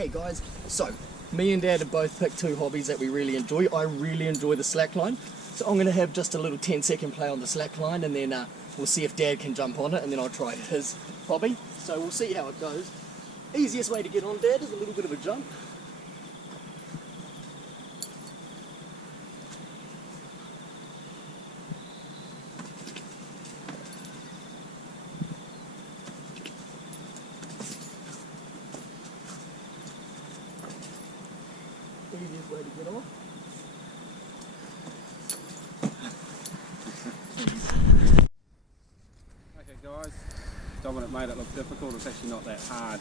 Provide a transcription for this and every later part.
Hey guys, so me and Dad have both picked two hobbies that we really enjoy. I really enjoy the slackline, so I'm going to have just a little 10-second play on the slackline, and then we'll see if Dad can jump on it, and then I'll try his hobby. So we'll see how it goes. Easiest way to get on, Dad, is a little bit of a jump. Easiest way to get on. Okay guys, Dominic made it look difficult. It's actually not that hard.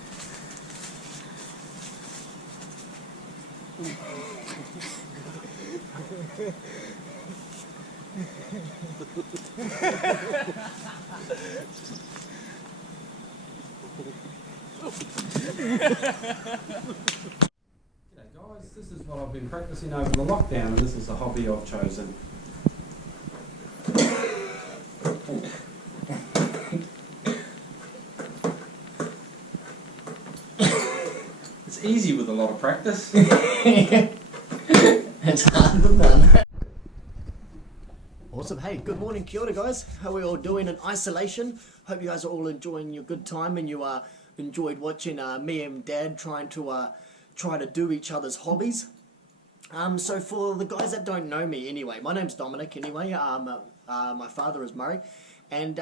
G'day guys, this is what I've been practicing over the lockdown, and this is the hobby I've chosen. It's easy with a lot of practice. It's hard than that. Awesome. Hey, good morning, kia ora guys. How are we all doing in isolation? Hope you guys are all enjoying your good time, and you enjoyed watching me and Dad try to do each other's hobbies. So for the guys that don't know me anyway, my name's Dominic anyway. My father is Murray, and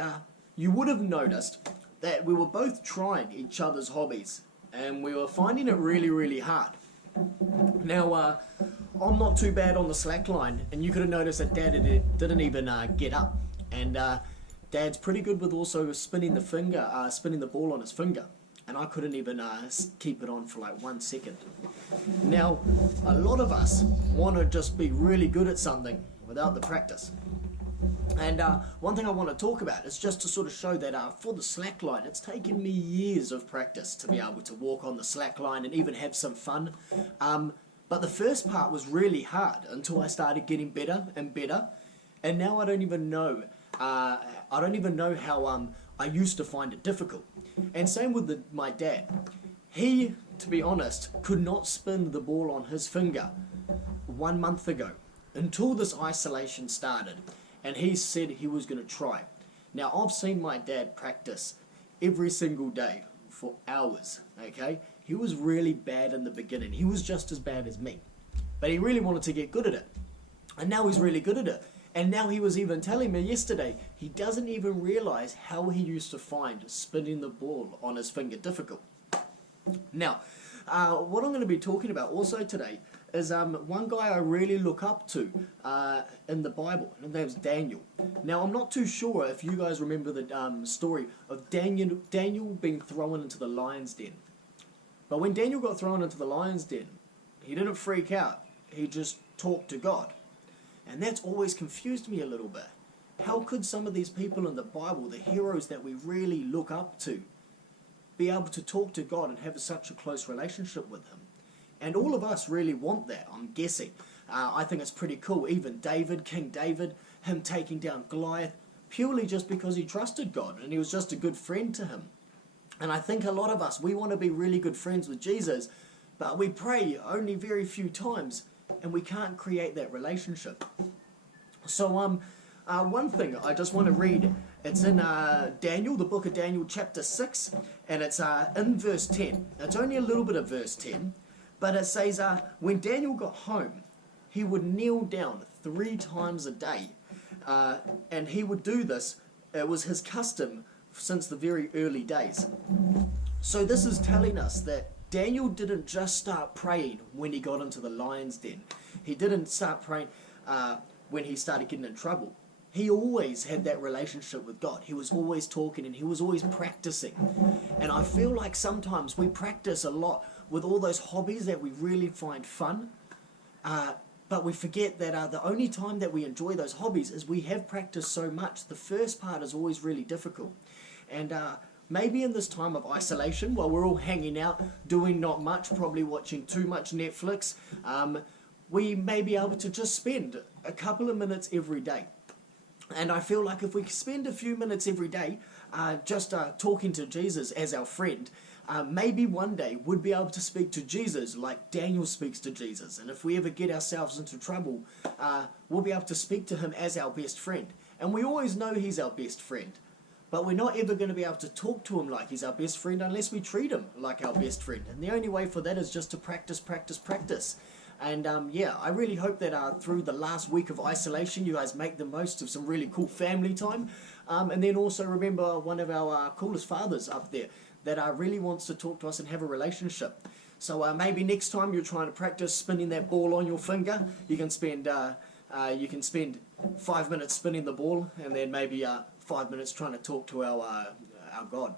you would have noticed that we were both trying each other's hobbies, and we were finding it really, really hard. Now, I'm not too bad on the slack line, and you could have noticed that Dad didn't even get up. And Dad's pretty good with also spinning the ball on his finger. And I couldn't even keep it on for like 1 second. Now, a lot of us want to just be really good at something without the practice. And one thing I want to talk about is just to sort of show that for the slack line, it's taken me years of practice to be able to walk on the slack line and even have some fun. But the first part was really hard until I started getting better and better. And now I don't even know how I used to find it difficult. And same with my dad. He, to be honest, could not spin the ball on his finger 1 month ago until this isolation started. And he said he was going to try. Now, I've seen my dad practice every single day for hours, okay? He was really bad in the beginning. He was just as bad as me. But he really wanted to get good at it. And now he's really good at it. And now he was even telling me yesterday, he doesn't even realize how he used to find spinning the ball on his finger difficult. Now, what I'm going to be talking about also today is one guy I really look up to in the Bible, and his name's Daniel. Now, I'm not too sure if you guys remember the story of Daniel being thrown into the lion's den. But when Daniel got thrown into the lion's den, he didn't freak out. He just talked to God. And that's always confused me a little bit. How could some of these people in the Bible, the heroes that we really look up to, be able to talk to God and have such a close relationship with Him? And all of us really want that, I'm guessing. I think it's pretty cool. Even David, King David, him taking down Goliath, purely just because he trusted God and he was just a good friend to Him. And I think a lot of us, we want to be really good friends with Jesus, but we pray only very few times, and we can't create that relationship. So one thing I just want to read, it's in Daniel, the book of Daniel, chapter 6, and it's in verse 10. It's only a little bit of verse 10, but it says, when Daniel got home, he would kneel down 3 times a day, and he would do this. It was his custom since the very early days. So this is telling us that Daniel didn't just start praying when he got into the lion's den. He didn't start praying when he started getting in trouble. He always had that relationship with God. He was always talking and he was always practicing. And I feel like sometimes we practice a lot with all those hobbies that we really find fun, but we forget that the only time that we enjoy those hobbies is we have practiced so much. The first part is always really difficult. And maybe in this time of isolation, while we're all hanging out, doing not much, probably watching too much Netflix, we may be able to just spend a couple of minutes every day. And I feel like if we spend a few minutes every day just talking to Jesus as our friend, maybe one day would be able to speak to Jesus like Daniel speaks to Jesus. And if we ever get ourselves into trouble, we'll be able to speak to him as our best friend. And we always know he's our best friend. But we're not ever going to be able to talk to him like he's our best friend unless we treat him like our best friend. And the only way for that is just to practice, practice, practice. And yeah, I really hope that through the last week of isolation, you guys make the most of some really cool family time. And then also remember one of our coolest fathers up there that really wants to talk to us and have a relationship. So maybe next time you're trying to practice spinning that ball on your finger, you can spend 5 minutes spinning the ball, and then maybe 5 minutes trying to talk to our God.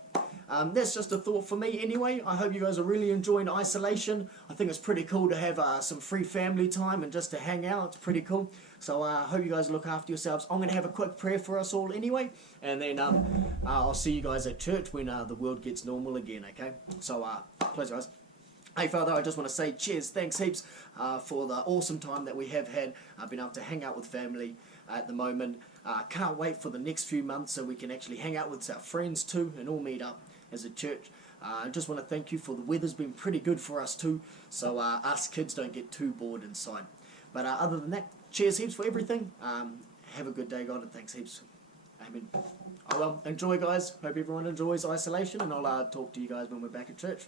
That's just a thought for me anyway. I hope you guys are really enjoying isolation. I think it's pretty cool to have some free family time and just to hang out. It's pretty cool. So I hope you guys look after yourselves. I'm going to have a quick prayer for us all anyway. And then I'll see you guys at church when the world gets normal again, okay? So please guys. Hey Father, I just want to say cheers, thanks heaps for the awesome time that we have had. I've been able to hang out with family at the moment. Can't wait for the next few months so we can actually hang out with our friends too and all meet up as a church. I just want to thank you for the weather's been pretty good for us too, so us kids don't get too bored inside. But other than that, cheers heaps for everything. Have a good day, God, and thanks heaps. Amen. Oh well, enjoy guys. Hope everyone enjoys isolation, and I'll talk to you guys when we're back at church.